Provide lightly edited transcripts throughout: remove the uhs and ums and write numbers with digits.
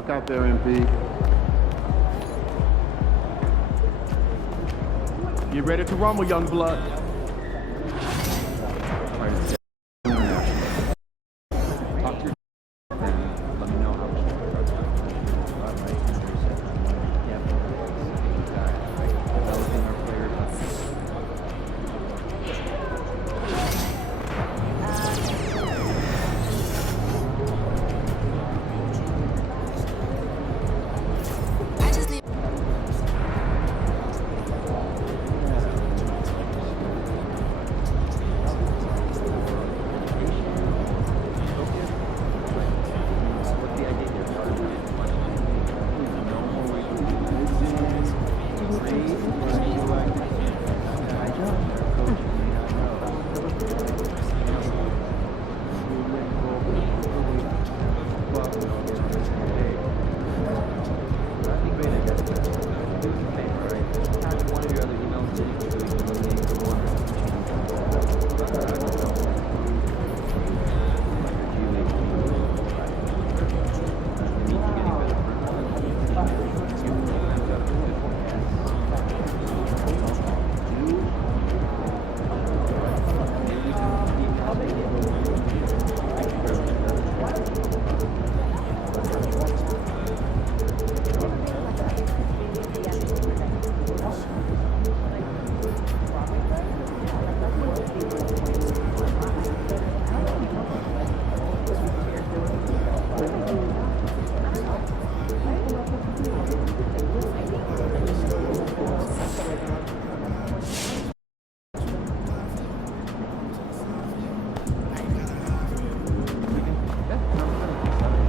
Look out there, MP. Get ready to rumble, young blood.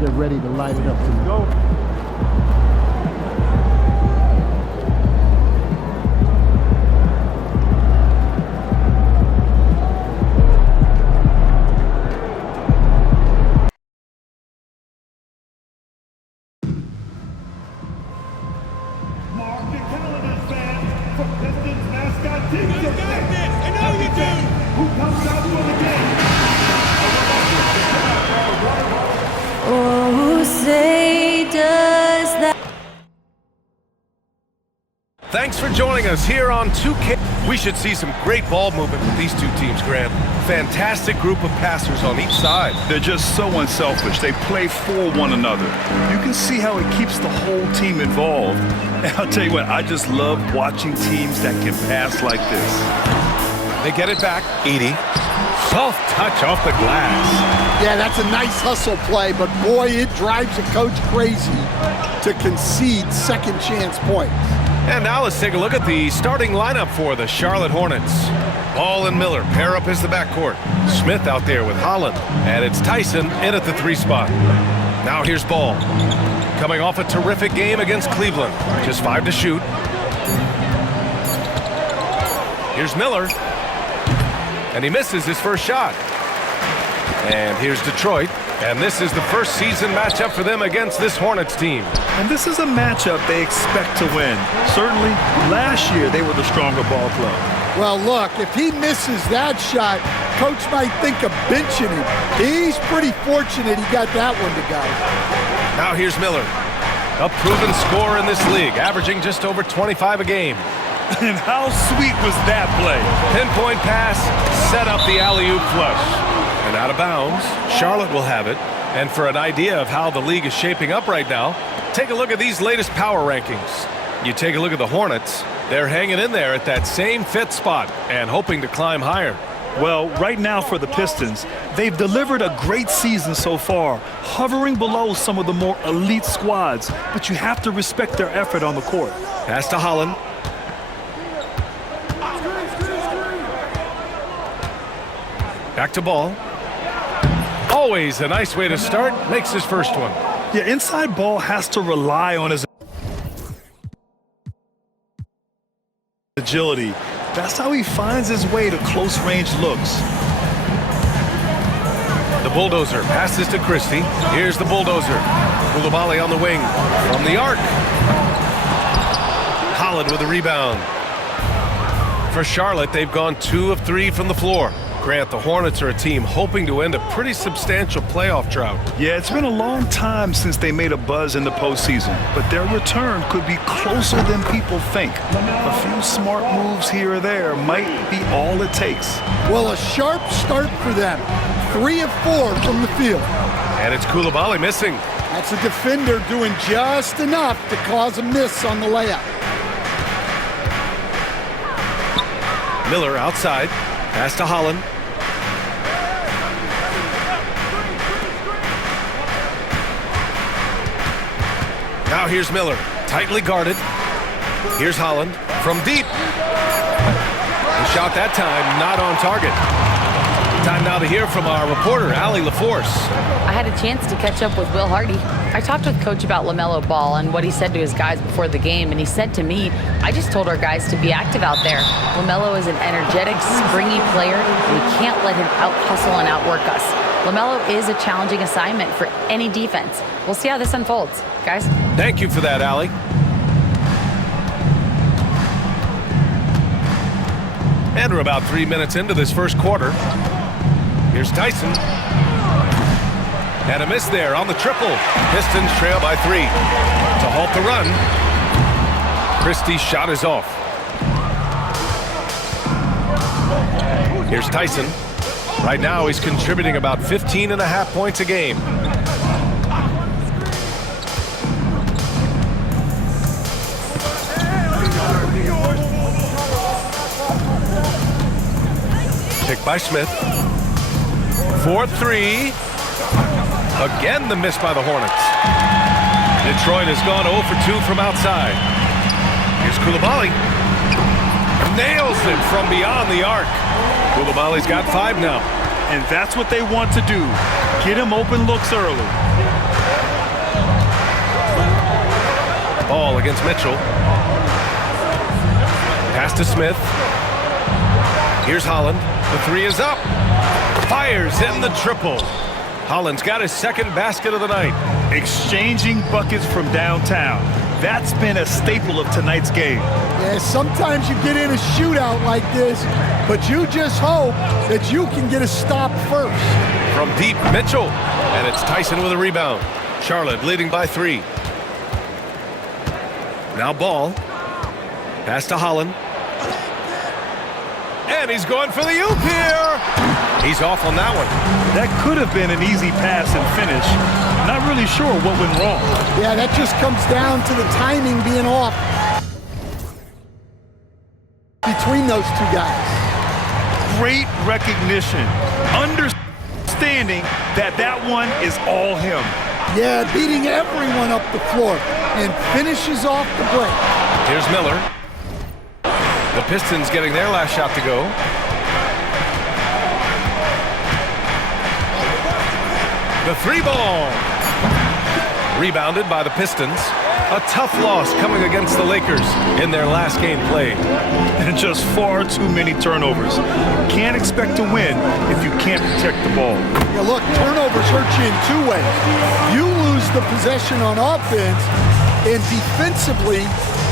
Get ready to light it up to me. Go. Mark McCallum fan from Pistons mascot team. You got this. I know you do. Who comes out for the game? Oh, say does that. Thanks for joining us here on 2K. We should see some great ball movement with these two teams, Grant. Fantastic group of passers on each side. They're just so unselfish. They play for one another. You can see how it keeps the whole team involved. And I'll tell you what, I just love watching teams that can pass like this. They get it back. Edey. Soft touch off the glass. Yeah, that's a nice hustle play, but boy, it drives a coach crazy to concede second chance points. And now let's take a look at the starting lineup for the Charlotte Hornets. Ball and Miller pair up as the backcourt. Smith out there with Holland. And it's Tyson in at the 3 spot. Now here's Ball. Coming off a terrific game against Cleveland. Just 5 to shoot. Here's Miller. And he misses his first shot. And here's Detroit. And this is the first season matchup for them against this Hornets team. And this is a matchup they expect to win. Certainly, last year they were the stronger ball club. Well, look, if he misses that shot, coach might think of benching him. He's pretty fortunate he got that one to go. Now here's Miller. A proven scorer in this league, averaging just over 25 a game. And how sweet was that play? Pinpoint pass, set up the alley-oop flush. And out of bounds, Charlotte will have it. And for an idea of how the league is shaping up right now, take a look at these latest power rankings. You take a look at the Hornets, they're hanging in there at that same 5th spot and hoping to climb higher. Well, right now for the Pistons, they've delivered a great season so far, hovering below some of the more elite squads, but you have to respect their effort on the court. Pass to Holland. Back to Ball. Always a nice way to start. Makes his first one. Yeah, inside Ball has to rely on his agility. That's how he finds his way to close-range looks. The bulldozer passes to Christie. Here's the bulldozer. Koulibaly on the wing from the arc. Holland with a rebound. For Charlotte, they've gone 2 of 3 from the floor. Grant, the Hornets are a team hoping to end a pretty substantial playoff drought. Yeah, it's been a long time since they made a buzz in the postseason, but their return could be closer than people think. A few smart moves here or there might be all it takes. Well, a sharp start for them. 3 of 4 from the field. And it's Coulibaly missing. That's a defender doing just enough to cause a miss on the layup. Miller outside. Pass to Holland. Now here's Miller, tightly guarded. Here's Holland from deep. The shot that time not on target. Time now to hear from our reporter, Allie LaForce. I had a chance to catch up with Will Hardy. I talked with Coach about LaMelo Ball and what he said to his guys before the game, and he said to me, I just told our guys to be active out there. LaMelo is an energetic, springy player, and we can't let him out-hustle and outwork us. LaMelo is a challenging assignment for any defense. We'll see how this unfolds. Guys? Thank you for that, Allie. And we're about 3 minutes into this first quarter. Here's Tyson. And a miss there on the triple. Pistons trail by 3. To halt the run, Christie's shot is off. Here's Tyson. Right now he's contributing about 15.5 points a game. Pick by Smith. 4-3. Again, the miss by the Hornets. Detroit has gone 0 for 2 from outside. Here's Coulibaly. Nails it from beyond the arc. Coulibaly's got 5 now. And that's what they want to do. Get him open looks early. Ball against Mitchell. Pass to Smith. Here's Holland. The 3 is up. Fires in the triple. Holland's got his second basket of the night. Exchanging buckets from downtown. That's been a staple of tonight's game. Yeah, sometimes you get in a shootout like this, but you just hope that you can get a stop first. From deep, Mitchell. And it's Tyson with a rebound. Charlotte leading by 3. Now Ball. Pass to Holland. And he's going for the oop here. He's off on that one. That could have been an easy pass and finish. Not really sure what went wrong. Yeah, that just comes down to the timing being off between those two guys. Great recognition. Understanding that that one is all him. Yeah, beating everyone up the floor and finishes off the break. Here's Miller. The Pistons getting their last shot to go. The 3 ball. Rebounded by the Pistons. A tough loss coming against the Lakers in their last game played. And just far too many turnovers. Can't expect to win if you can't protect the ball. Yeah, look, turnovers hurt you in 2 ways. You lose the possession on offense, and defensively,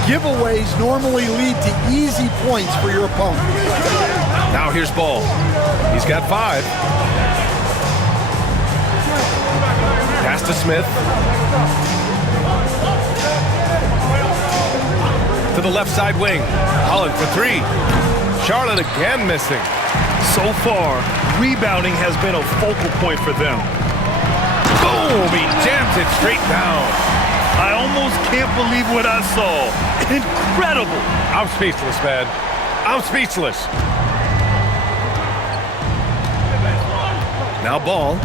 giveaways normally lead to easy points for your opponent. Now here's Ball. He's got 5. Pass to Smith. To the left side wing. Holland for 3. Charlotte again missing. So far, rebounding has been a focal point for them. Boom! He jams it straight down. I almost can't believe what I saw. Incredible. I'm speechless, man. I'm speechless. Now Ball.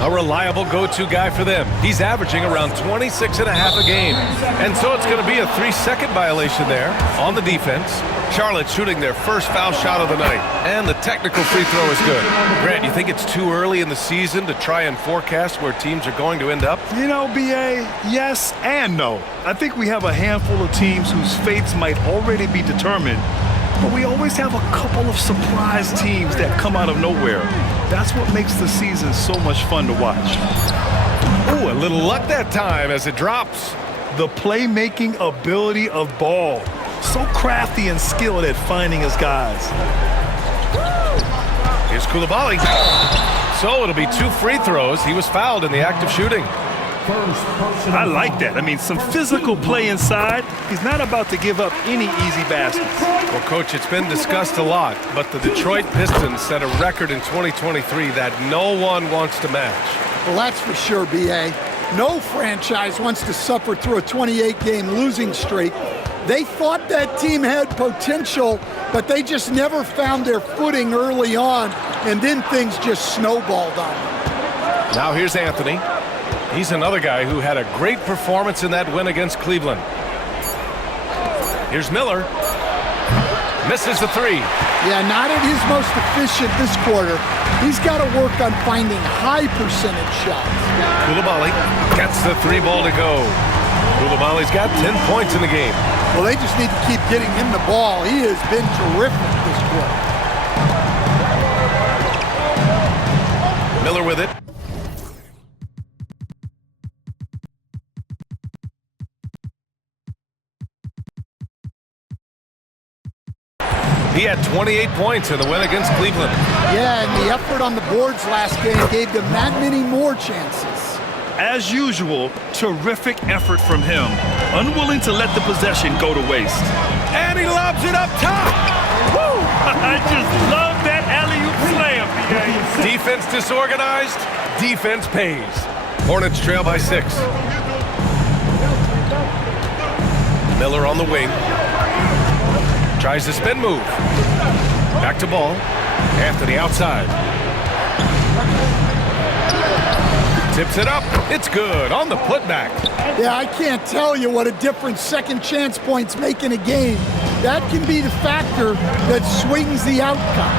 A reliable go-to guy for them. He's averaging around 26.5 a game. And so it's going to be a 3-second violation there on the defense. Charlotte shooting their first foul shot of the night. And the technical free throw is good. Grant, you think it's too early in the season to try and forecast where teams are going to end up? You know, B.A., yes and no. I think we have a handful of teams whose fates might already be determined. But we always have a couple of surprise teams that come out of nowhere. That's what makes the season so much fun to watch. Ooh, a little luck that time as it drops. The playmaking ability of Ball. So crafty and skilled at finding his guys. Here's Koulibaly. So it'll be 2 free throws. He was fouled in the act of shooting. I like that. I mean, some physical play inside. He's not about to give up any easy baskets. Well, Coach, it's been discussed a lot, but the Detroit Pistons set a record in 2023 that no one wants to match. Well, that's for sure, B.A. No franchise wants to suffer through a 28-game losing streak. They thought that team had potential, but they just never found their footing early on, and then things just snowballed on them. Now here's Anthony. He's another guy who had a great performance in that win against Cleveland. Here's Miller. Misses the 3. Yeah, not at his most efficient this quarter. He's got to work on finding high percentage shots. Koulibaly gets the 3 ball to go. Koulibaly's got 10 points in the game. Well, they just need to keep getting him the ball. He has been terrific this quarter. Miller with it. He had 28 points in the win against Cleveland. Yeah, and the effort on the boards last game gave them that many more chances. As usual, terrific effort from him. Unwilling to let the possession go to waste. And he lobs it up top. Woo! I just love that alley-oop slam, B.A. Defense disorganized, defense pays. Hornets trail by 6. Miller on the wing. Tries the spin move. Back to ball. Anthony outside. Tips it up. It's good on the putback. Yeah, I can't tell you what a difference second chance points make in a game. That can be the factor that swings the outcome.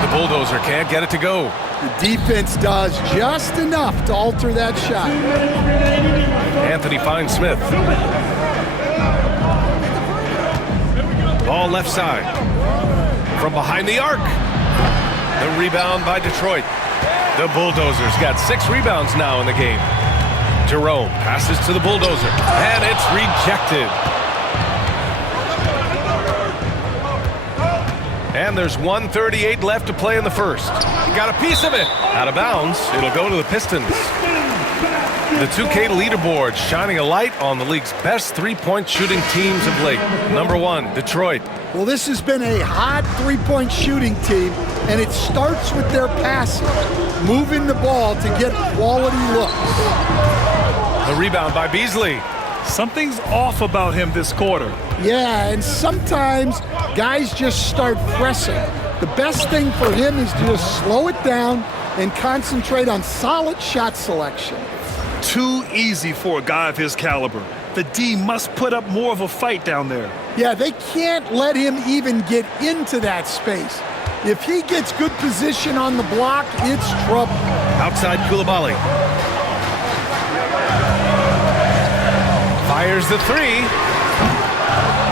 The bulldozer can't get it to go. The defense does just enough to alter that shot. Anthony finds Smith. Ball left side. From behind the arc. The rebound by Detroit. The Bulldozers got 6 rebounds now in the game. Jerome passes to the Bulldozer, and it's rejected. And there's 1:38 left to play in the first. He got a piece of it. Out of bounds. It'll go to the Pistons. The 2K leaderboard shining a light on the league's best three-point shooting teams of late. Number 1, Detroit. Well, this has been a hot three-point shooting team, and it starts with their passing, moving the ball to get quality looks. The rebound by Beasley. Something's off about him this quarter. Yeah, and sometimes guys just start pressing. The best thing for him is to just slow it down and concentrate on solid shot selection. Too easy for a guy of his caliber. The D must put up more of a fight down there. Yeah, they can't let him even get into that space. If he gets good position on the block, it's trouble. Outside Koulibaly. Fires the 3.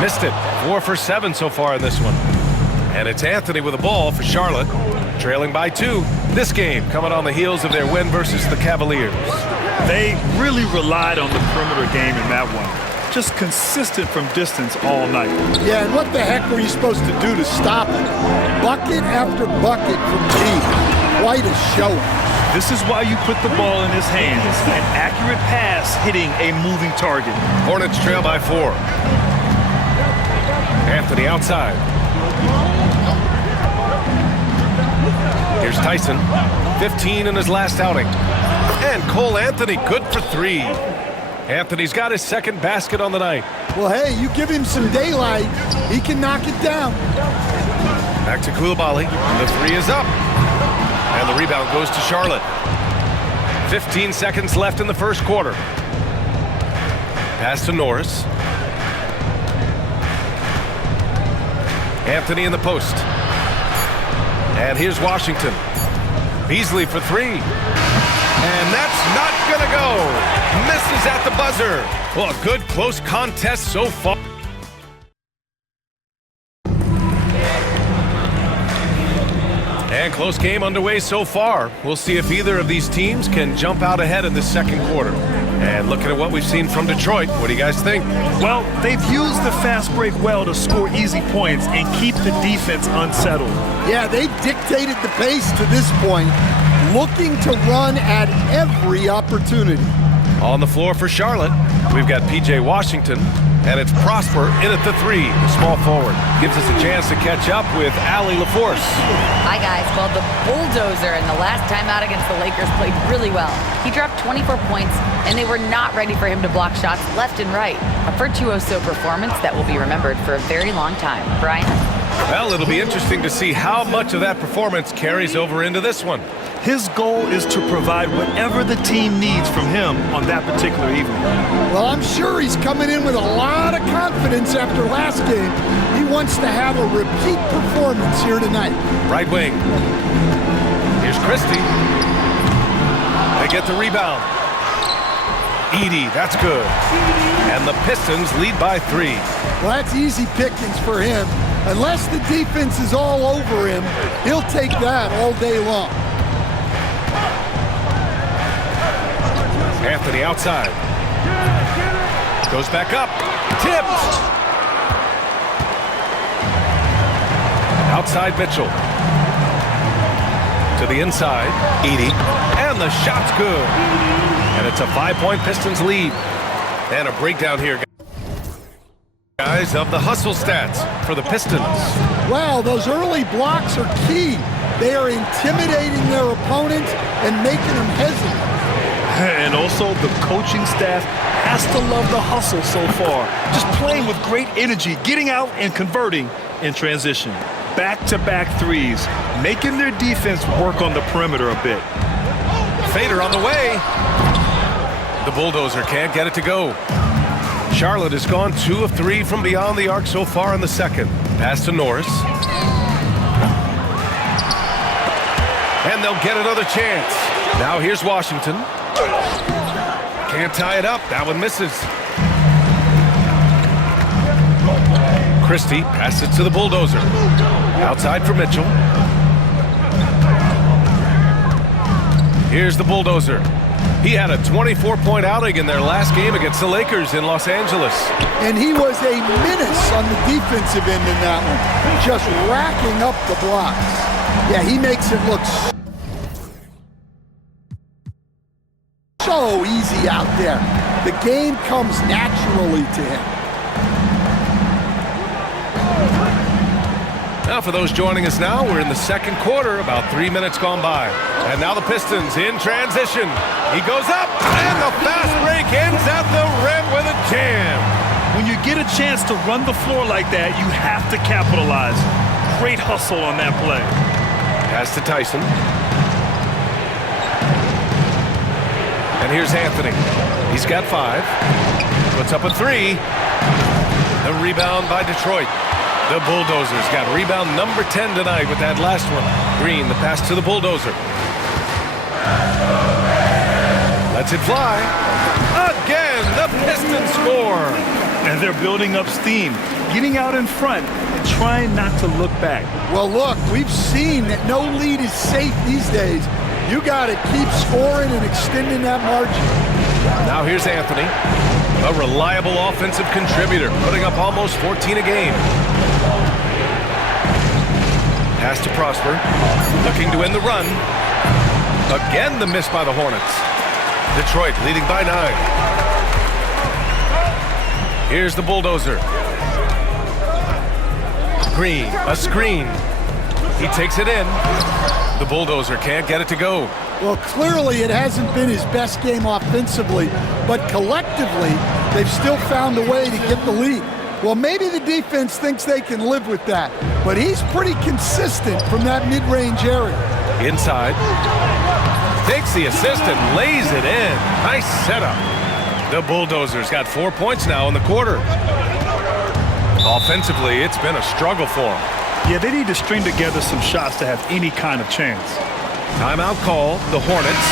Missed it. 4 for 7 so far in this one. And it's Anthony with the ball for Charlotte. Trailing by 2. This game coming on the heels of their win versus the Cavaliers. They really relied on the perimeter game in that one. Just consistent from distance all night. Yeah, and what the heck were you supposed to do to stop it? Bucket after bucket from deep. Quite a show. This is why you put the ball in his hands. An accurate pass hitting a moving target. Hornets trail by 4. Anthony outside. Here's Tyson. 15 in his last outing. And Cole Anthony good for 3. Anthony's got his second basket on the night. Well, hey, you give him some daylight, he can knock it down. Back to Koulibaly. The 3 is up. And the rebound goes to Charlotte. 15 seconds left in the first quarter. Pass to Norris. Anthony in the post. And here's Washington. Beasley for 3. And that's not going to go. Misses at the buzzer. Well, a good close contest so far. And close game underway so far. We'll see if either of these teams can jump out ahead in the second quarter. And looking at what we've seen from Detroit, what do you guys think? Well, they've used the fast break well to score easy points and keep the defense unsettled. Yeah, they've dictated the pace to this point, looking to run at every opportunity. On the floor for Charlotte, we've got P.J. Washington, and it's Prosper in at the 3, the small forward. Gives us a chance to catch up with Allie LaForce. Hi, guys. Well, the bulldozer in the last time out against the Lakers played really well. He dropped 24 points, and they were not ready for him to block shots left and right. A virtuoso performance that will be remembered for a very long time. Brian? Well, it'll be interesting to see how much of that performance carries over into this one. His goal is to provide whatever the team needs from him on that particular evening. Well, I'm sure he's coming in with a lot of confidence after last game. He wants to have a repeat performance here tonight. Right wing. Here's Christie. They get the rebound. Edey, that's good. And the Pistons lead by 3. Well, that's easy pickings for him. Unless the defense is all over him, he'll take that all day long. Anthony outside. Goes back up. Tipped. Outside Mitchell. To the inside. Edey. And the shot's good. And it's a 5-point Pistons lead. And a breakdown here, guys, of the hustle stats for the Pistons. Wow, those early blocks are key. They are intimidating their opponents and making them hesitant. And also, the coaching staff has to love the hustle so far. Just playing with great energy, getting out and converting in transition. Back-to-back threes, making their defense work on the perimeter a bit. Fader on the way. The bulldozer can't get it to go. Charlotte has gone 2 of 3 from beyond the arc so far in the second. Pass to Norris. And they'll get another chance. Now here's Washington. Can't tie it up. That one misses. Christie passes to the bulldozer. Outside for Mitchell. Here's the bulldozer. He had a 24-point outing in their last game against the Lakers in Los Angeles. And he was a menace on the defensive end in that one, just racking up the blocks. Yeah, he makes it look so easy out there. The game comes naturally to him. Now for those joining us now, we're in the second quarter, about 3 minutes gone by. And now the Pistons in transition. He goes up, and the fast break ends at the rim with a jam. When you get a chance to run the floor like that, you have to capitalize. Great hustle on that play. Pass to Tyson. And here's Anthony. He's got 5. Puts up a 3. The rebound by Detroit. The Bulldozers got rebound number 10 tonight with that last one. Green, the pass to the bulldozer. Lets it fly. Again, the Pistons score. And they're building up steam, getting out in front and trying not to look back. Well, look, we've seen that no lead is safe these days. You got to keep scoring and extending that margin. Now here's Anthony, a reliable offensive contributor, putting up almost 14 a game. Pass to Prosper, looking to end the run. Again, the miss by the Hornets. Detroit leading by 9. Here's the bulldozer. Green, a screen. He takes it in. The bulldozer can't get it to go. Well, clearly it hasn't been his best game offensively, but collectively, they've still found a way to get the lead. Well, maybe the defense thinks they can live with that, but he's pretty consistent from that mid-range area. Inside. Takes the assist and lays it in. Nice setup. The Bulldozers got 4 points now in the quarter. Offensively, it's been a struggle for them. Yeah, they need to string together some shots to have any kind of chance. Timeout call, the Hornets.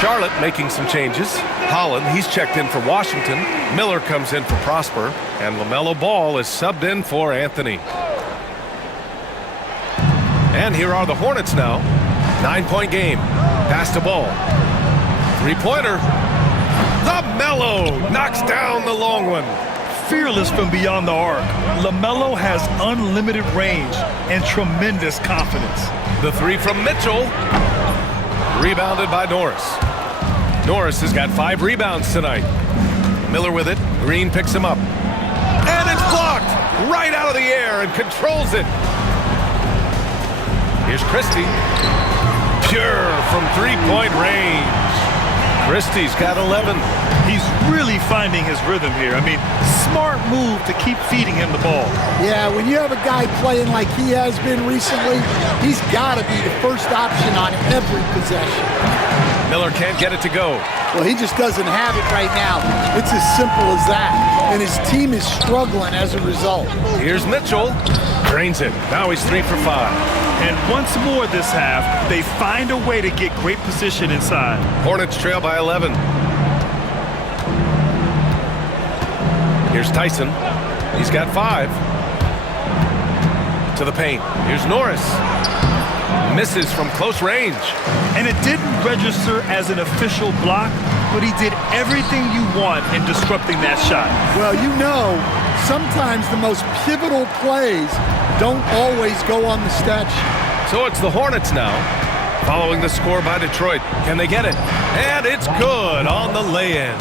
Charlotte making some changes. Holland, he's checked in for Washington. Miller comes in for Prosper. And LaMelo Ball is subbed in for Anthony. And here are the Hornets now. 9-point game. Pass the ball. Three-pointer. LaMelo knocks down the long one. Fearless from beyond the arc, LaMelo has unlimited range and tremendous confidence. The three from Mitchell. Rebounded by Norris. Norris has got 5 rebounds tonight. Miller with it. Green picks him up. And it's blocked right out of the air and controls it. Here's Christie. Pure from three-point range. Christie's got 11. He's really finding his rhythm here. I mean, smart move to keep feeding him the ball. Yeah, when you have a guy playing like he has been recently, he's got to be the first option on every possession. Miller can't get it to go. Well, he just doesn't have it right now. It's as simple as that. And his team is struggling as a result. Here's Mitchell. Drains it. Now he's 3 for 5. And once more this half, they find a way to get great position inside. Hornets trail by 11. Here's Tyson. He's got 5. To the paint. Here's Norris. Misses from close range. And it didn't register as an official block, but he did everything you want in disrupting that shot. Well, you know, sometimes the most pivotal plays don't always go on the stat sheet. So it's the Hornets now, following the score by Detroit. Can they get it? And it's good on the lay-in.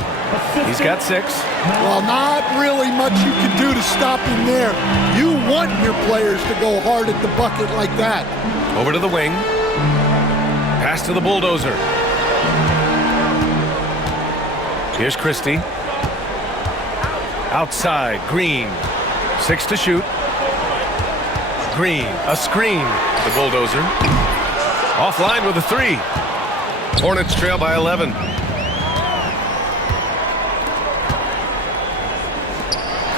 He's got 6. Well, not really much you can do to stop him there. You want your players to go hard at the bucket like that. Over to the wing. Pass to the bulldozer. Here's Christie. Outside, Green. 6 to shoot. Green, a screen. The bulldozer. Offline with a 3. Hornets trail by 11.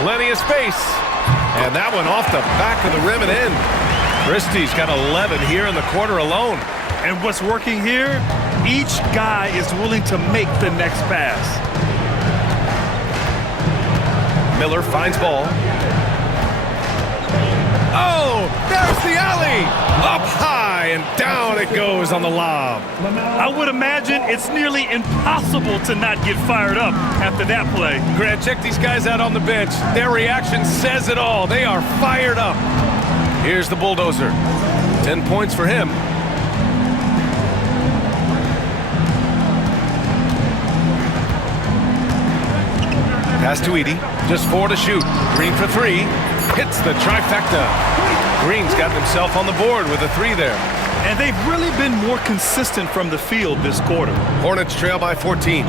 Plenty of space. And that one off the back of the rim and in. Christie's got 11 here in the quarter alone. And what's working here? Each guy is willing to make the next pass. Miller finds ball. Oh, there's the alley! Up high and down it goes on the lob. I would imagine it's nearly impossible to not get fired up after that play. Grant, check these guys out on the bench. Their reaction says it all. They are fired up. Here's the bulldozer. 10 points for him. Pass to Edey. Just 4 to shoot. Green for 3. Hits the trifecta. Green's got himself on the board with a 3 there. And they've really been more consistent from the field this quarter. Hornets trail by 14.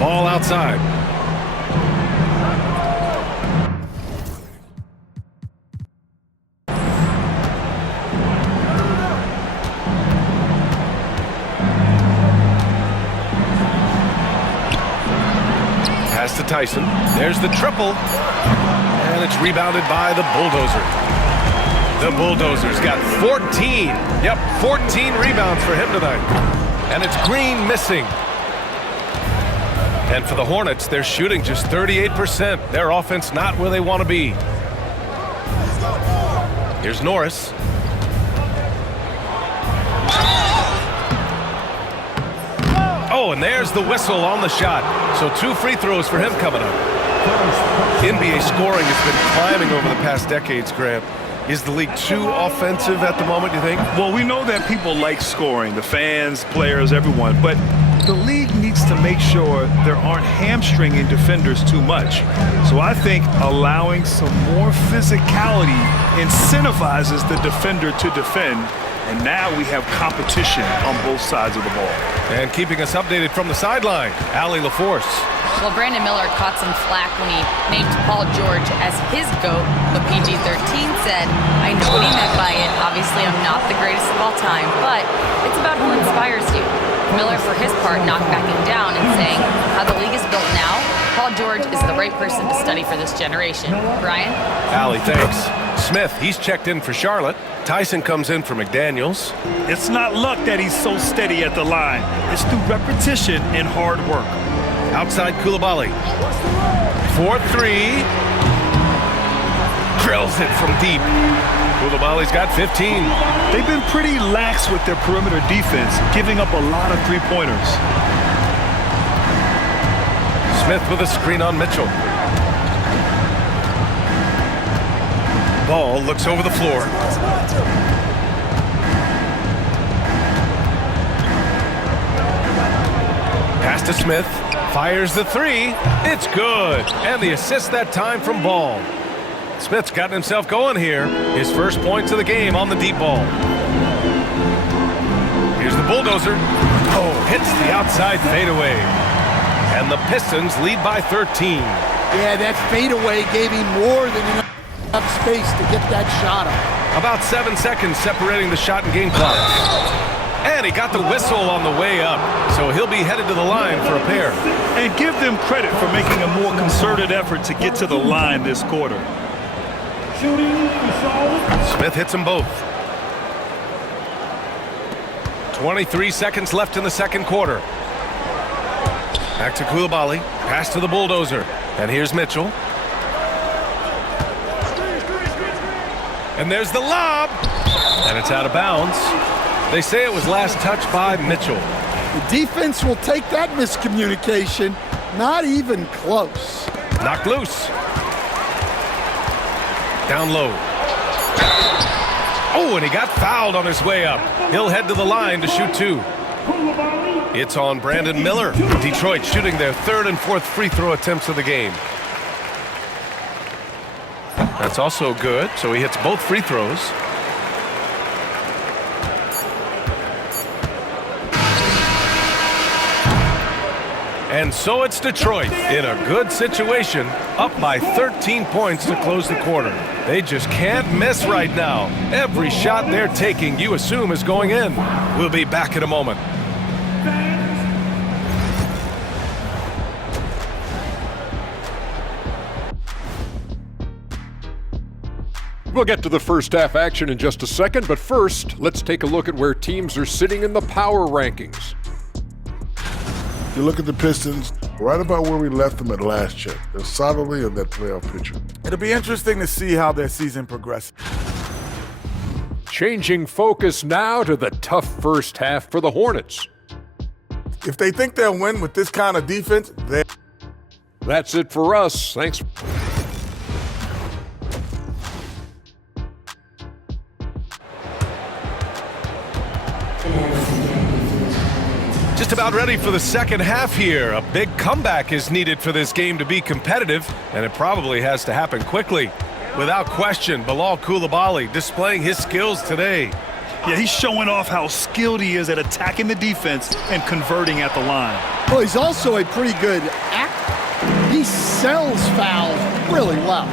Ball outside. Pass to Tyson. There's the triple. And it's rebounded by the bulldozer. The bulldozer's got 14. Yep, 14 rebounds for him tonight. And it's Green missing. And for the Hornets, they're shooting just 38%. Their offense not where they want to be. Here's Norris. Oh, and there's the whistle on the shot. So 2 free throws for him coming up. NBA scoring has been climbing over the past decades, Grant. Is the league too offensive at the moment, you think? Well, we know that people like scoring, the fans, players, everyone, but the league needs to make sure there aren't hamstringing defenders too much. So I think allowing some more physicality incentivizes the defender to defend, and now we have competition on both sides of the ball. And keeping us updated from the sideline, Allie LaForce. Well, Brandon Miller caught some flack when he named Paul George as his GOAT, but PG-13 said, I know what he meant by it. Obviously, I'm not the greatest of all time, but it's about who inspires you. Miller, for his part, not backing down and saying, how the league is built now, Paul George is the right person to study for this generation. Brian? Allie, thanks. Smith, he's checked in for Charlotte. Tyson comes in for McDaniels. It's not luck that he's so steady at the line. It's through repetition and hard work. Outside Coulibaly. 4-3. drills it from deep. Koulibaly's got 15. They've been pretty lax with their perimeter defense, giving up a lot of three-pointers. Smith with a screen on Mitchell. Ball looks over the floor. Pass to Smith. Fires the three. It's good. And the assist that time from Ball. Smith's gotten himself going here. His first points of the game on the deep ball. Here's the bulldozer. Oh, hits the outside fadeaway. And the Pistons lead by 13. Yeah, that fadeaway gave him more than enough space to get that shot up. About 7 seconds separating the shot and game clocks. And he got the whistle on the way up, so he'll be headed to the line for a pair. And give them credit for making a more concerted effort to get to the line this quarter. Smith hits them both. 23 seconds left in the second quarter. Back to Koulibaly. Pass to the bulldozer. And here's Mitchell. And there's the lob. And it's out of bounds. They say it was last touched by Mitchell. The defense will take that miscommunication. Not even close. Knocked loose. Down low. Oh, and he got fouled on his way up. He'll head to the line to shoot two. It's on Brandon Miller. Detroit shooting their third and fourth free throw attempts of the game. That's also good, so he hits both free throws. And so it's Detroit in a good situation, up by 13 points to close the quarter. They just can't miss right now. Every shot they're taking, you assume, is going in. We'll be back in a moment. We'll get to the first half action in just a second, but first, let's take a look at where teams are sitting in the power rankings. You look at the Pistons, right about where we left them at last check. They're solidly in that playoff picture. It'll be interesting to see how their season progresses. Changing focus now to the tough first half for the Hornets. If they think they'll win with this kind of defense, they... That's it for us. Thanks. Just about ready for the second half here. A big comeback is needed for this game to be competitive, and it probably has to happen quickly. Without question, Bilal Koulibaly displaying his skills today. Yeah, he's showing off how skilled he is at attacking the defense and converting at the line. Well, he's also a pretty good actor. He sells fouls really well.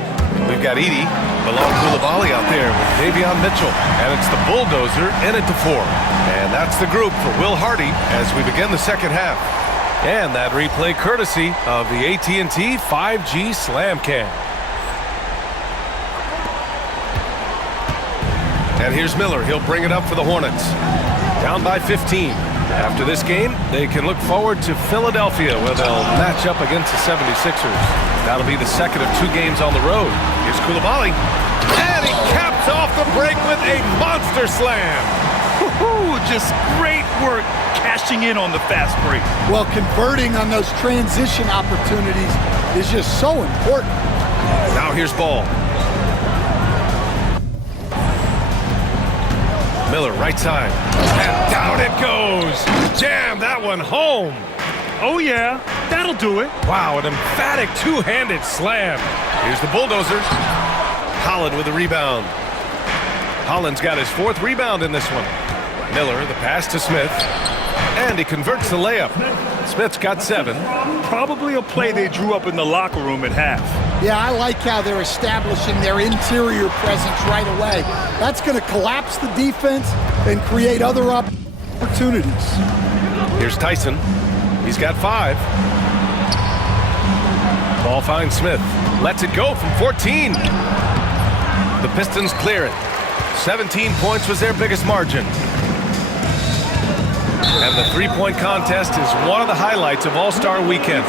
We've got Edey, Bilal Koulibaly out there with Davion Mitchell, and it's the bulldozer in at the 4. And that's the group for Will Hardy as we begin the second half. And that replay courtesy of the AT&T 5G Slam Cam. And here's Miller. He'll bring it up for the Hornets. Down by 15. After this game, they can look forward to Philadelphia, where they'll match up against the 76ers. That'll be the second of 2 games on the road. Here's Koulibaly. And he caps off the break with a monster slam. Woo-hoo, just great work cashing in on the fast break. Well, converting on those transition opportunities is just so important. Now here's Ball. Miller, right side. And down it goes. Jam that one home. Oh, yeah, that'll do it. Wow, an emphatic two-handed slam. Here's the bulldozer. Holland with the rebound. Holland's got his 4th rebound in this one. Miller, the pass to Smith. And he converts the layup. Smith's got 7. Probably a play they drew up in the locker room at half. Yeah, I like how they're establishing their interior presence right away. That's going to collapse the defense and create other opportunities. Here's Tyson. He's got 5. Ball finds Smith. Lets it go from 14. The Pistons clear it. 17 points was their biggest margin. And the three-point contest is one of the highlights of All-Star Weekend.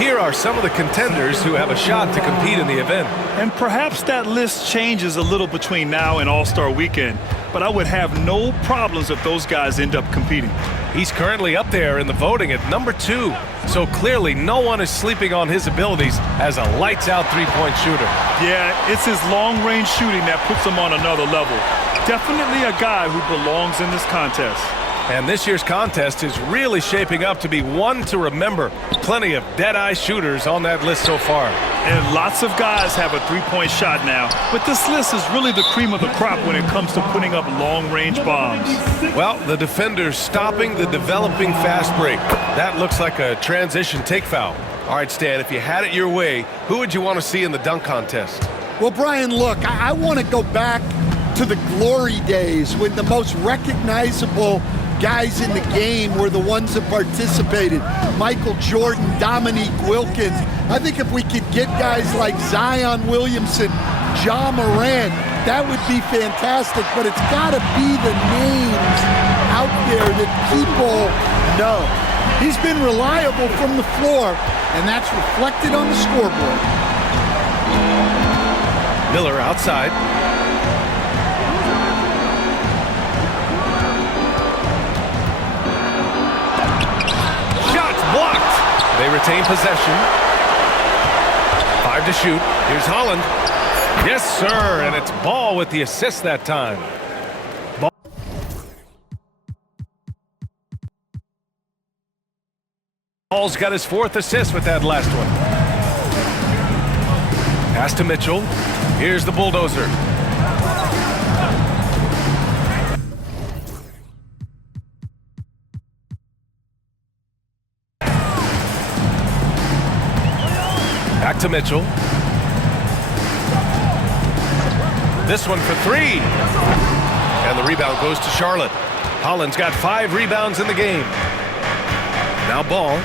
Here are some of the contenders who have a shot to compete in the event. And perhaps that list changes a little between now and All-Star Weekend, but I would have no problems if those guys end up competing. He's currently up there in the voting at number 2, so clearly no one is sleeping on his abilities as a lights-out three-point shooter. Yeah, it's his long-range shooting that puts him on another level. Definitely a guy who belongs in this contest. And this year's contest is really shaping up to be one to remember. Plenty of dead-eye shooters on that list so far. And lots of guys have a three-point shot now, but this list is really the cream of the crop when it comes to putting up long-range bombs. Well, the defender's stopping the developing fast break. That looks like a transition take foul. All right, Stan, if you had it your way, who would you want to see in the dunk contest? Well, Brian, look, I want to go back to the glory days when the most recognizable guys in the game were the ones that participated. Michael Jordan, Dominique Wilkins. I think if we could get guys like Zion Williamson, Ja Morant, that would be fantastic, but it's got to be the names out there that people know. He's been reliable from the floor, and that's reflected on the scoreboard. Miller outside. Blocked. They retain possession. 5 to shoot. Here's Holland. Yes, sir, and it's Ball with the assist that time. Ball's got his 4th assist with that last one. Pass to Mitchell. Here's the bulldozer. Back to Mitchell. This one for 3. And the rebound goes to Charlotte. Holland's got 5 rebounds in the game. Now Ball.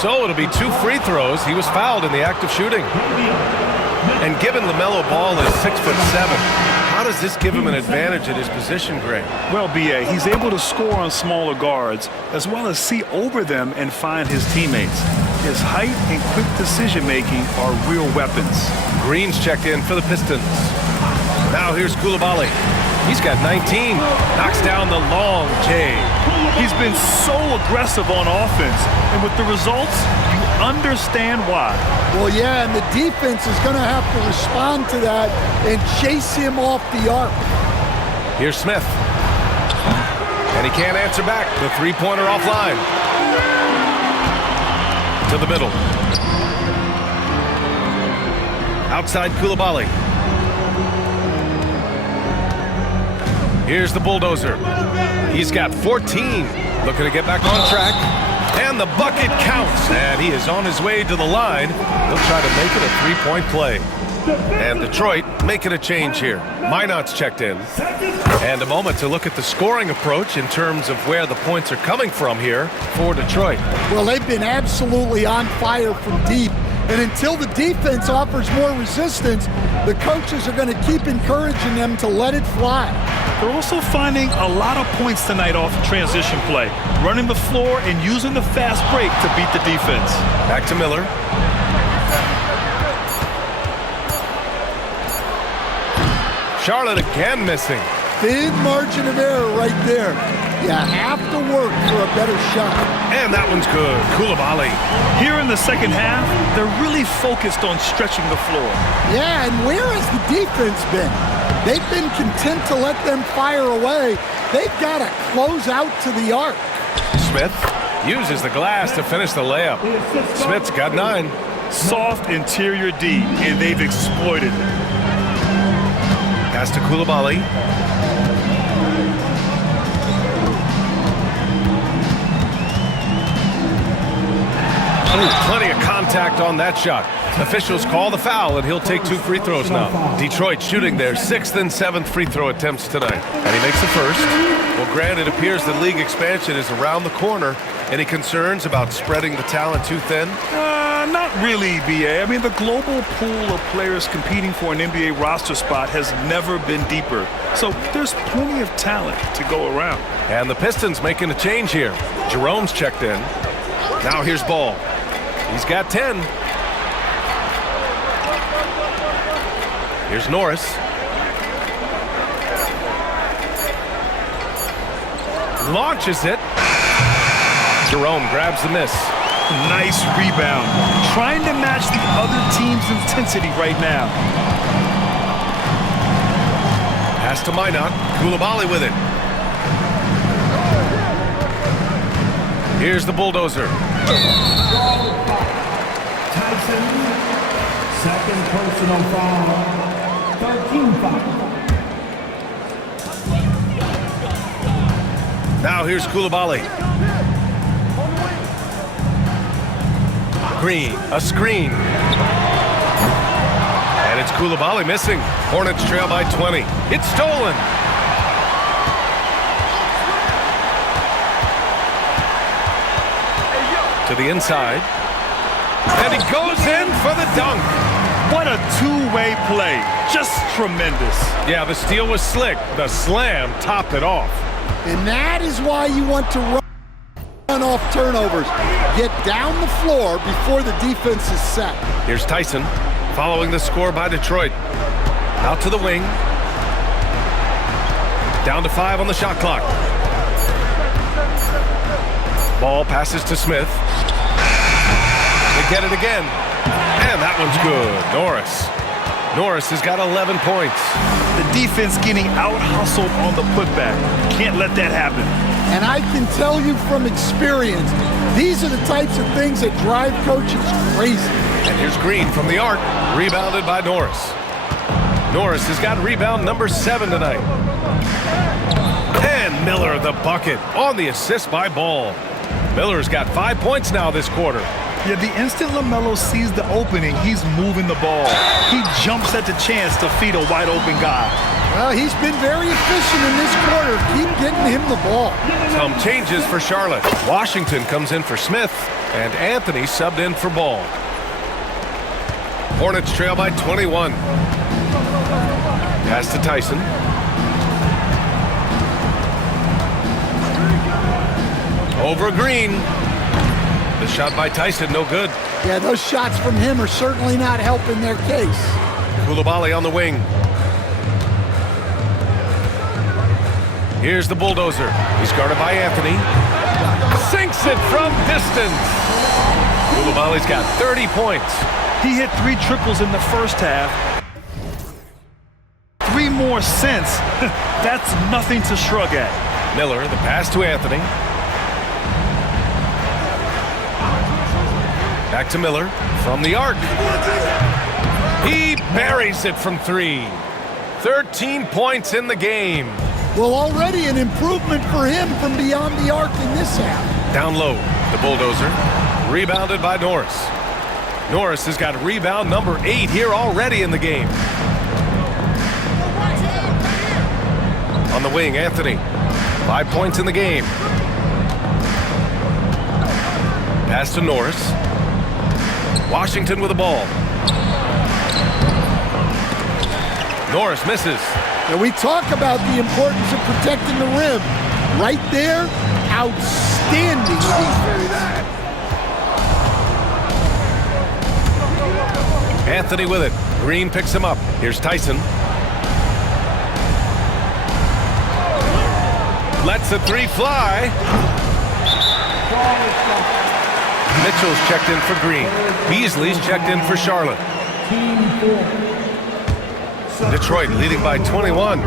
So it'll be 2 free throws. He was fouled in the act of shooting. And given LaMelo Ball is 6'7", how does this give him an advantage at his position, Greg? Well, B.A., he's able to score on smaller guards as well as see over them and find his teammates. His height and quick decision-making are real weapons. Green's checked in for the Pistons. Now here's Coulibaly. He's got 19. Knocks down the long J. He's been so aggressive on offense, and with the results, you understand why. Well, yeah, and the defense is going to have to respond to that and chase him off the arc. Here's Smith. And he can't answer back. The three-pointer offline. To the middle. Outside Coulibaly. Here's the bulldozer. He's got 14. Looking to get back on track. And the bucket counts. And he is on his way to the line. He'll try to make it a three-point play. And Detroit making a change here. Minot's checked in. And a moment to look at the scoring approach in terms of where the points are coming from here for Detroit. Well, they've been absolutely on fire from deep. And until the defense offers more resistance, the coaches are going to keep encouraging them to let it fly. They're also finding a lot of points tonight off transition play, running the floor and using the fast break to beat the defense. Back to Miller. Charlotte again missing. Thin margin of error right there. You have to work for a better shot. And that one's good. Coulibaly. Here in the second half, they're really focused on stretching the floor. Yeah, and where has the defense been? They've been content to let them fire away. They've got to close out to the arc. Smith uses the glass to finish the layup. Smith's got 9. Soft interior D, and they've exploited it. Pass to Coulibaly. Plenty of contact contact on that shot. Officials call the foul, and he'll take 2 free throws now. Detroit shooting their 6th and 7th free throw attempts tonight. And he makes the first. Well, Grant, it appears that league expansion is around the corner. Any concerns about spreading the talent too thin? Not really, B.A. I mean, the global pool of players competing for an NBA roster spot has never been deeper. So there's plenty of talent to go around. And the Pistons making a change here. Jerome's checked in. Now here's Ball. He's got 10. Here's Norris. Launches it. Jerome grabs the miss. Nice rebound. Trying to match the other team's intensity right now. Pass to Minot. Coulibaly with it. Here's the bulldozer. Tyson, second personal foul, 13 foul. Now here's Coulibaly. Green, a screen. And it's Coulibaly missing. Hornets trail by 20. It's stolen. To the inside. And he goes in for the dunk. What a two-way play. Just tremendous. Yeah, the steal was slick. The slam topped it off. And that is why you want to run off turnovers. Get down the floor before the defense is set. Here's Tyson following the score by Detroit. Out to the wing. Down to 5 on the shot clock. Ball passes to Smith. They get it again. And that one's good. Norris has got 11 points. The defense getting out-hustled on the putback. Can't let that happen. And I can tell you from experience, these are the types of things that drive coaches crazy. And here's Green from the arc, rebounded by Norris. Norris has got rebound number 7 tonight. And Miller the bucket on the assist by Ball. Miller's got 5 points now this quarter. Yeah, the instant LaMelo sees the opening, he's moving the ball. He jumps at the chance to feed a wide-open guy. Well, he's been very efficient in this quarter. Keep getting him the ball. Some changes for Charlotte. Washington comes in for Smith, and Anthony subbed in for Ball. Hornets trail by 21. Pass to Tyson. Over Green. The shot by Tyson, no good. Yeah, those shots from him are certainly not helping their case. Coulibaly on the wing. Here's the bulldozer. He's guarded by Anthony. Sinks it from distance. Coulibaly's got 30 points. He hit 3 triples in the first half. 3 more since. That's nothing to shrug at. Miller, the pass to Anthony. Back to Miller from the arc. He buries it from 3. 13 points in the game. Well, already an improvement for him from beyond the arc in this half. Down low, the bulldozer. Rebounded by Norris. Norris has got rebound number 8 here already in the game. On the wing, Anthony. 5 points in the game. Pass to Norris. Washington with the ball. Norris misses. And we talk about the importance of protecting the rim. Right there, outstanding defense. Anthony with it. Green picks him up. Here's Tyson. Lets the 3 fly. Mitchell's checked in for Green. Beasley's checked in for Charlotte. Detroit leading by 21.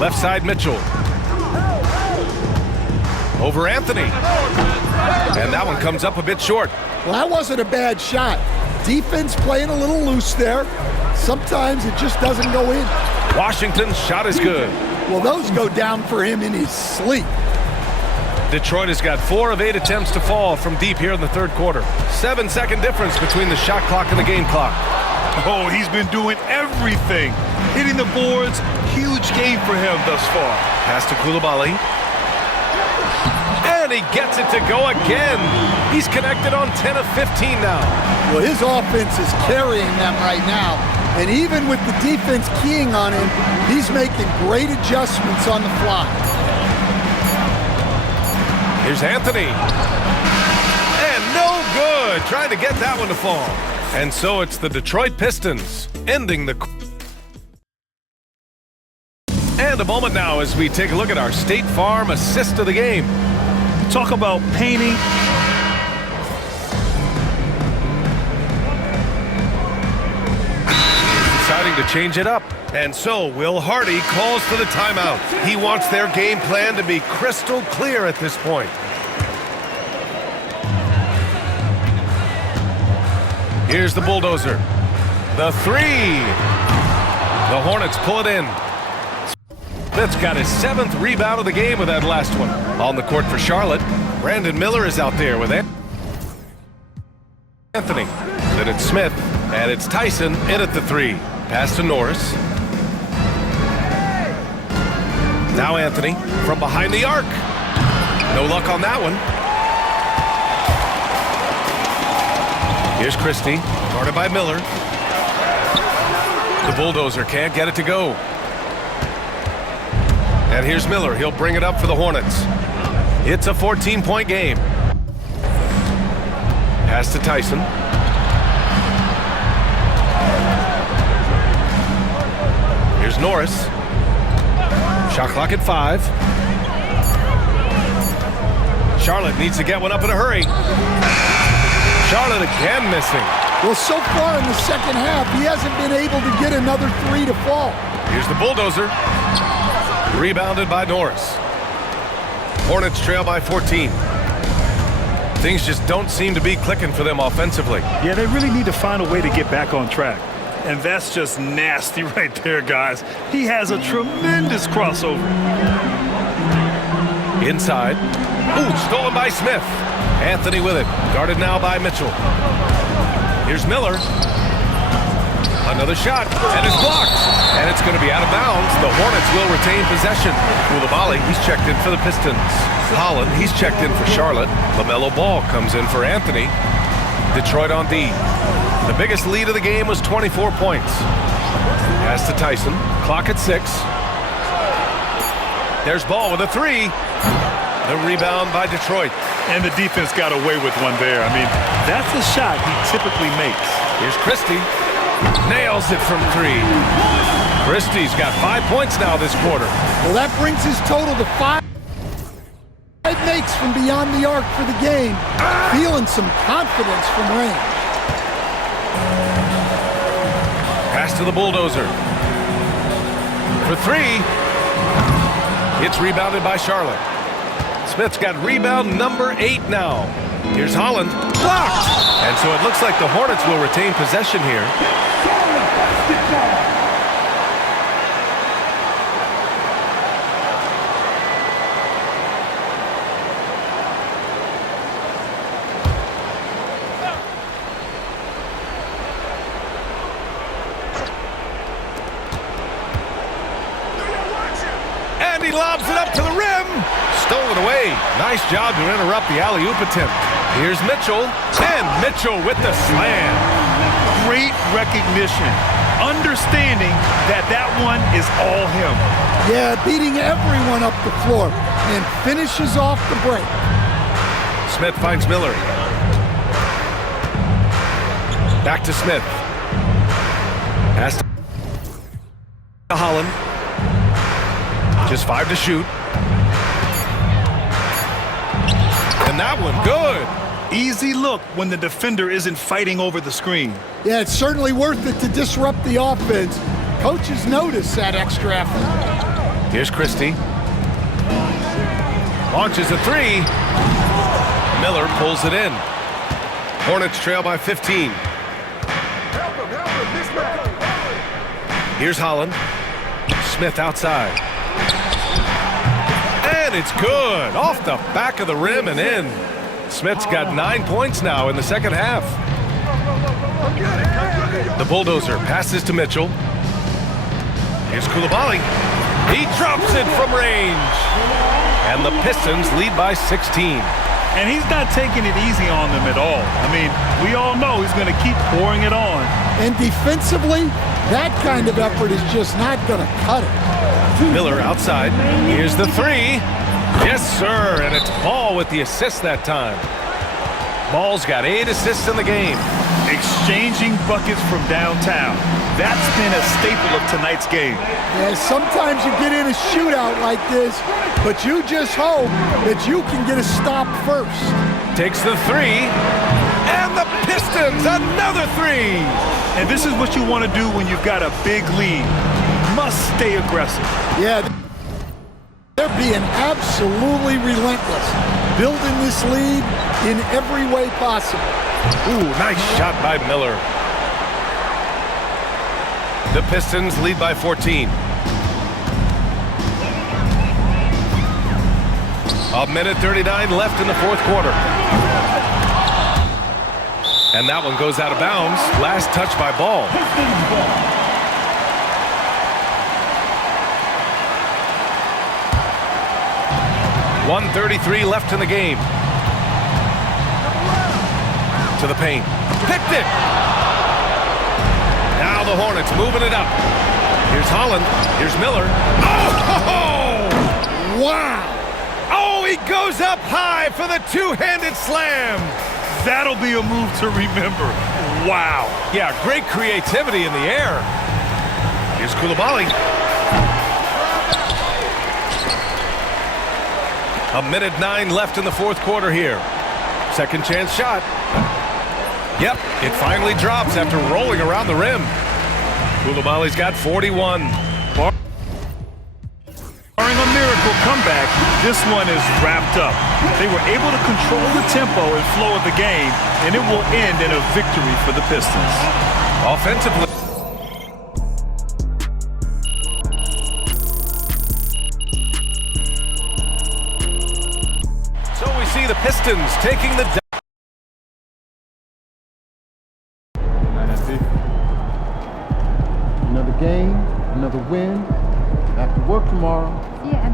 Left side, Mitchell. Over Anthony. And that one comes up a bit short. Well, that wasn't a bad shot. Defense playing a little loose there. Sometimes it just doesn't go in. Washington's shot is good. Well, those go down for him in his sleep. Detroit has got 4 of 8 attempts to fall from deep here in the third quarter. 7-second difference between the shot clock and the game clock. Oh, he's been doing everything. Hitting the boards, huge game for him thus far. Pass to Coulibaly. And he gets it to go again. He's connected on 10 of 15 now. Well, his offense is carrying them right now. And even with the defense keying on him, he's making great adjustments on the fly. Here's Anthony. And no good. Trying to get that one to fall. And so it's the Detroit Pistons ending the... And a moment now as we take a look at our State Farm assist of the game. Talk about painting. Deciding to change it up. And so Will Hardy calls for the timeout. He wants their game plan to be crystal clear at this point. Here's the bulldozer. The 3. The Hornets pull it in. Smith's got his 7th rebound of the game with that last one. On the court for Charlotte, Brandon Miller is out there with Anthony. Then it's Smith, and it's Tyson in at the 3. Pass to Norris. Now Anthony from behind the arc. No luck on that one. Here's Christie, guarded by Miller. The bulldozer can't get it to go. And here's Miller. He'll bring it up for the Hornets. It's a 14-point game. Pass to Tyson. Here's Norris. Shot clock at 5. Charlotte needs to get one up in a hurry. Charlotte again missing. Well, so far in the second half, he hasn't been able to get another 3 to fall. Here's the bulldozer. Rebounded by Norris. Hornets trail by 14. Things just don't seem to be clicking for them offensively. Yeah, they really need to find a way to get back on track. And that's just nasty right there, guys. He has a tremendous crossover. Inside. Ooh, stolen by Smith. Anthony with it. Guarded now by Mitchell. Here's Miller. Another shot, and it's blocked. And it's going to be out of bounds. The Hornets will retain possession. Coulibaly, he's checked in for the Pistons. Holland, he's checked in for Charlotte. LaMelo Ball comes in for Anthony. Detroit on D. The biggest lead of the game was 24 points. Pass to Tyson. Clock at 6. There's Ball with a 3. The rebound by Detroit. And the defense got away with one there. I mean, that's a shot he typically makes. Here's Christie. Nails it from 3. Christie's got 5 points now this quarter. Well, that brings his total to 5. It makes from beyond the arc for the game. Feeling some confidence from range. Pass to the bulldozer. For 3. It's rebounded by Charlotte. Smith's got rebound number 8 now. Here's Holland. Blocked! And so it looks like the Hornets will retain possession here. And he lobs it up to the rim. Stolen away. Nice job to interrupt the alley-oop attempt. Here's Mitchell. And Mitchell with the slam. Great recognition. Understanding that that one is all him. Yeah, beating everyone up the floor and finishes off the break. Smith finds Miller. Back to Smith. Pass to Holland. Just 5 to shoot. And that one, good. Easy look when the defender isn't fighting over the screen. Yeah, it's certainly worth it to disrupt the offense. Coaches notice that extra effort. Here's Christie. Launches a 3. Miller pulls it in. Hornets trail by 15. Here's Holland. Smith outside. And it's good. Off the back of the rim and in. Smith's got 9 points now in the second half. The Bulldozer passes to Mitchell. Here's Coulibaly. He drops it from range. And the Pistons lead by 16. And he's not taking it easy on them at all. I mean, we all know he's going to keep pouring it on. And defensively, that kind of effort is just not going to cut it. Miller outside. Here's the three. Yes, sir. And it's Ball with the assist that time. Ball's got 8 assists in the game. Exchanging buckets from downtown. That's been a staple of tonight's game. Yeah, sometimes you get in a shootout like this, but you just hope that you can get a stop first. Takes the three. And the Pistons, another three. And this is what you want to do when you've got a big lead. Must stay aggressive. Yeah, they're being absolutely relentless, building this lead in every way possible. Ooh, nice shot by Miller. The Pistons lead by 14. A minute 39 left in the fourth quarter. And that one goes out of bounds. Last touch by Ball. 1:33 left in the game. To the paint. Picked it! Now the Hornets moving it up. Here's Holland. Here's Miller. Oh! Wow! Oh, he goes up high for the two-handed slam. That'll be a move to remember. Wow. Yeah, great creativity in the air. Here's Coulibaly. A minute 9 left in the fourth quarter here. Second chance shot. Yep, it finally drops after rolling around the rim. Coulibaly's got 41. Barring a miracle comeback, this one is wrapped up. They were able to control the tempo and flow of the game, and it will end in a victory for the Pistons. Offensively. So we see the Pistons taking the Another game, another win. Back to work tomorrow. Yeah,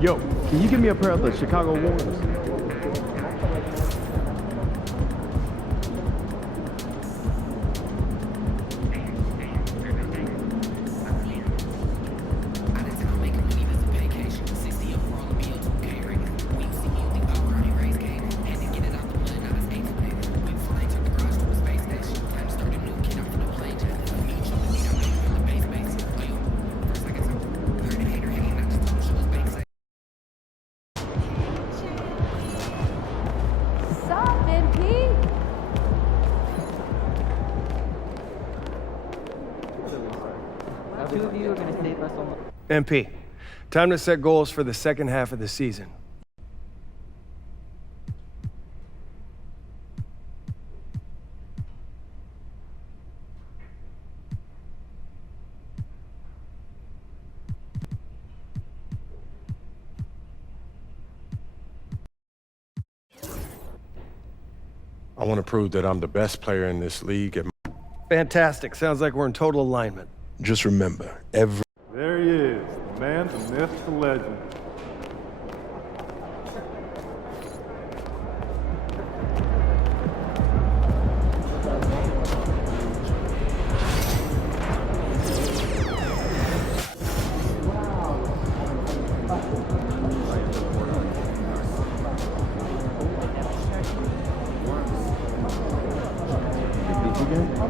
Yo, can you give me a pair of the Chicago Warriors? MP, time to set goals for the second half of the season. I want to prove that I'm the best player in this league. Fantastic. Sounds like we're in total alignment. Just remember, every... There he is, the man from myth to legend. Again?